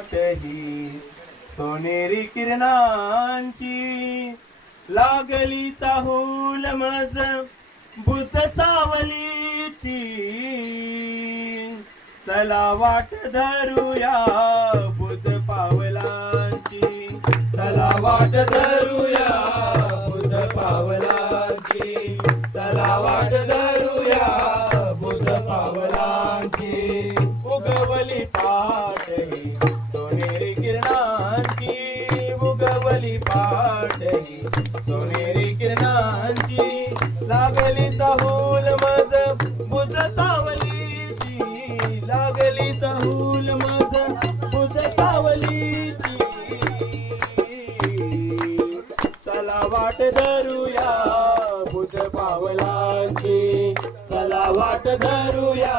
वाट ही सोनेरी किरणांची लागली चाहूल मज भूत सावलीची. चला वाट धरूया बुध पावलांची. चला वाट धरूया बुध पावलांची. चला वाट धरूया बुध पावलांची. उगवली पार उगवली पाठही सोनेरी किरणांची लागली चाहूल मज. बुध सावलीची लागली चाहूल मज. बुध सावलीची. चला वाट धरूया बुध पावलांची. चला वाट धरूया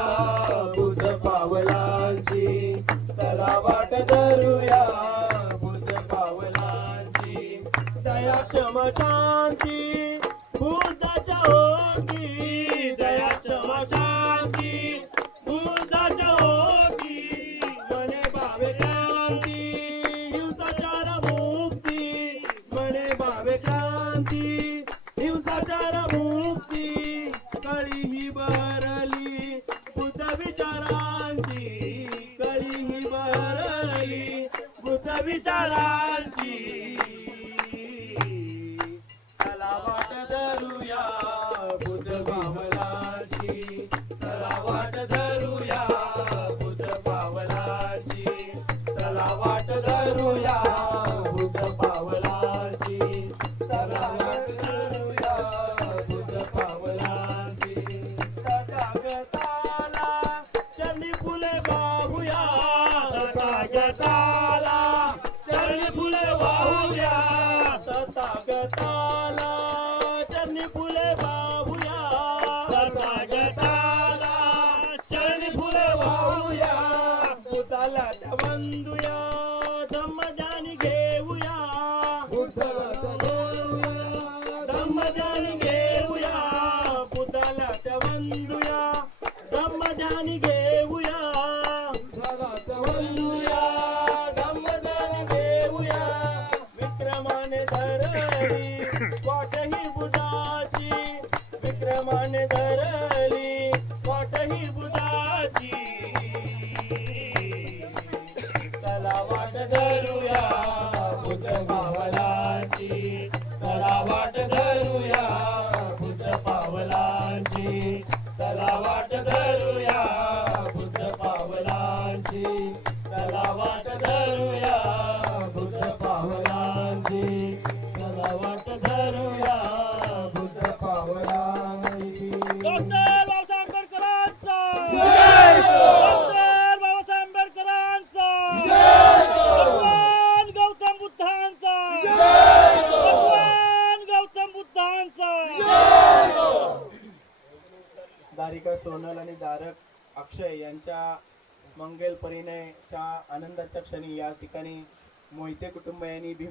शांती बुद्धाच्या होती दया चमचांची बुद्धाच्या होती मने भावे क्रांती हिंसाचार मुक्ती मने भावे क्रांती हिंसाचार मुक्ती कळी ही बरली बुद्ध विचारांची कळी ही बरली बुद्ध विचारा तथागताला चरणी फुले वाहूया. तथागताला चरणी फुले वाहूया. तथागताला चरणी फुले वाहूया. पुताला त्या वंदूया धम्मजानी घेऊया. धम्मजानी घेऊया. भूताला त्या वंदूया धम्मजानी घेऊया. वाटही बुधाची चला वाट धरूया बुद्ध पावलाची. चला वाट धरूया बुद्ध पावलाची. चला वाट दारिका सोनल आणि दारक अक्षय यांच्या मंगल परिणयच्या आनंदाच्या क्षणी या ठिकाणी मोहिते कुटुंब यांनी भीम